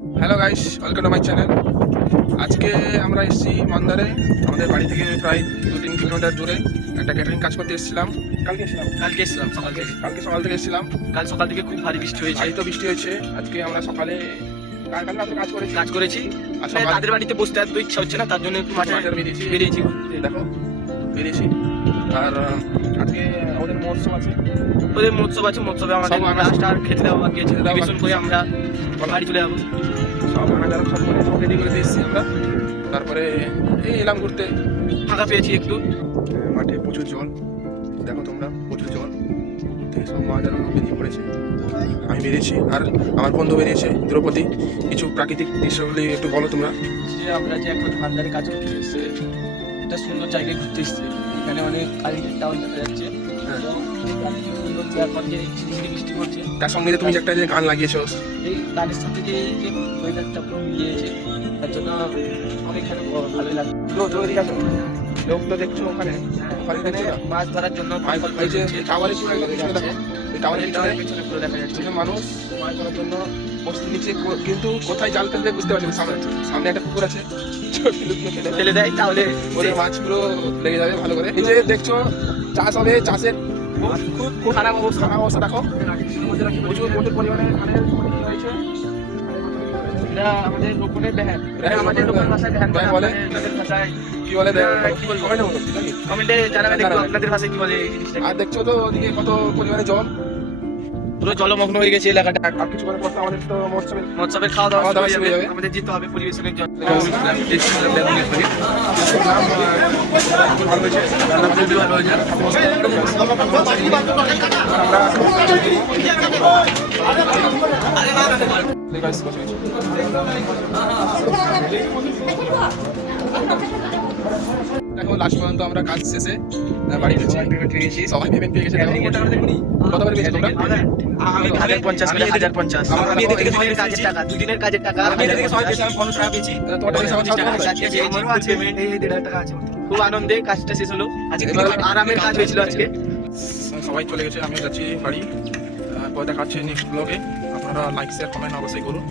Hello guys, welcome to my channel. আজকে আমরা এসেছি মন্দারে। আমাদের বাড়ি থেকে প্রায় 2-3 কিলোমিটার দূরে একটা ক্যাটারিং কাজ করতে এসেছিলাম। কালকে এসেছিলাম কালকে সকাল থেকে এসেছিলাম। কাল সকাল থেকে খুব ভারী বৃষ্টি হয়েছে। ভারী তো বৃষ্টি হয়েছে। আজকে আমরা সকালে কাল রাতে কাজ করেছি। আর মানে তাদের বাড়িতে বসতে এত ইচ্ছা হচ্ছে না, তার জন্য একটু মাঠে বেরিয়েছি ঘুরতে। দেখো বেরিয়েছি। আর আজকে আমাদের মহোৎসব আছে। মহোৎসবে আমাদের লাস্ট আর খেতে দেওয়া বাকি আছে। পরিবেশন করে আমরা বাড়ি চলে যাবো। সব আনাজার সব করে সব রেডি করে দিয়ে এসেছি আমরা। তারপরে এই এলাম ঘুরতে। ফাঁকা পেয়েছি একটু। মাঠে প্রচুর জল, দেখো তোমরা, প্রচুর জল। সব মা যেন বেরিয়ে পড়েছে, আমি বেরিয়েছি, আর আমার বন্ধু বেরিয়েছে। দ্রৌপদী, কিছু প্রাকৃতিক দৃশ্যগুলি একটু বলো তোমরা। আমরা যে এখন মান্দারে কাজ করতে এসেছি, একটা সুন্দর জায়গায় ঘুরতে এসেছি। এখানে অনেক কালির টাউন দেখা যাচ্ছে। বৃষ্টি পড়ছে, তার সঙ্গে তুমি একটা যে গান লাগিয়েছো, এই গানের সাথে যে ওয়েদারটা পুরো মিলিয়েছে, তার জন্য অনেক ভালোই লাগে। লোক তো দেখছো ওখানে মাছ ধরার জন্য টাওয়ারের পেছনে পুরো দেখা যাচ্ছে মানুষ মাছ ধরার জন্য বসতে নিচে, কিন্তু কোথায় জাল ফেলবে বুঝতে পারছি না। সামনে একটা পুকুর আছে, ফেলে দেয়, তাহলে ওদের মাছ পুরো লেগে যাবে ভালো করে। এই যে দেখছো চাষ হবে, চাষের খুব খারাপ অবস্থা দেখো। প্রচুর পরিমাণে ধানের ক্ষতি হয়েছে। এটা আমাদের রোপণের ব্যাহার, আমাদের রোপণ ভাষায় ব্যাহার বলে। আপনাদের ভাষায় কি বলে কমেন্টে জানাবেন আপনাদের ভাষায় কি বলে এই জিনিসটা। আর দেখছো তো ওদিকে কত পরিমাণে জল, পুরো জলমগ্ন হয়ে গেছে এলাকাটা। আর কিছু করে পর আমাদের তো মহোৎসবের খাওয়া দাওয়া শুরু শুরু হয়ে হয়ে যাবে। আমাদের যেতে হবে পরিবেশনের জন্য। ভালো হয়েছে। দেখো লাস্ট পর্যন্ত আমরা কাজ শেষে বাড়ি গেছি। সবাই পেমেন্ট পেয়ে গেছে। কত করে পেয়েছো তোমরা? আমি 1050 করে 1050। আমি এদিক থেকে দুদিনের কাজের টাকা, দুদিনের কাজের টাকা। আমি এদিক থেকে সবাই পেয়েছি, আমি 15 টাকা পেয়েছি। তোমার টাকা সবাই টাকা আছে, এই 1.5 টাকা আছে। খুব আনন্দে কাজটা শেষ হলো। আজকে আরামের কাজ হয়েছিল আজকে। সবাই চলে গেছে, আমিও যাচ্ছি বাড়ি। পরে দেখা হচ্ছে নেক্সট ব্লগে। আপনারা লাইক শেয়ার কমেন্ট অবশ্যই করুন।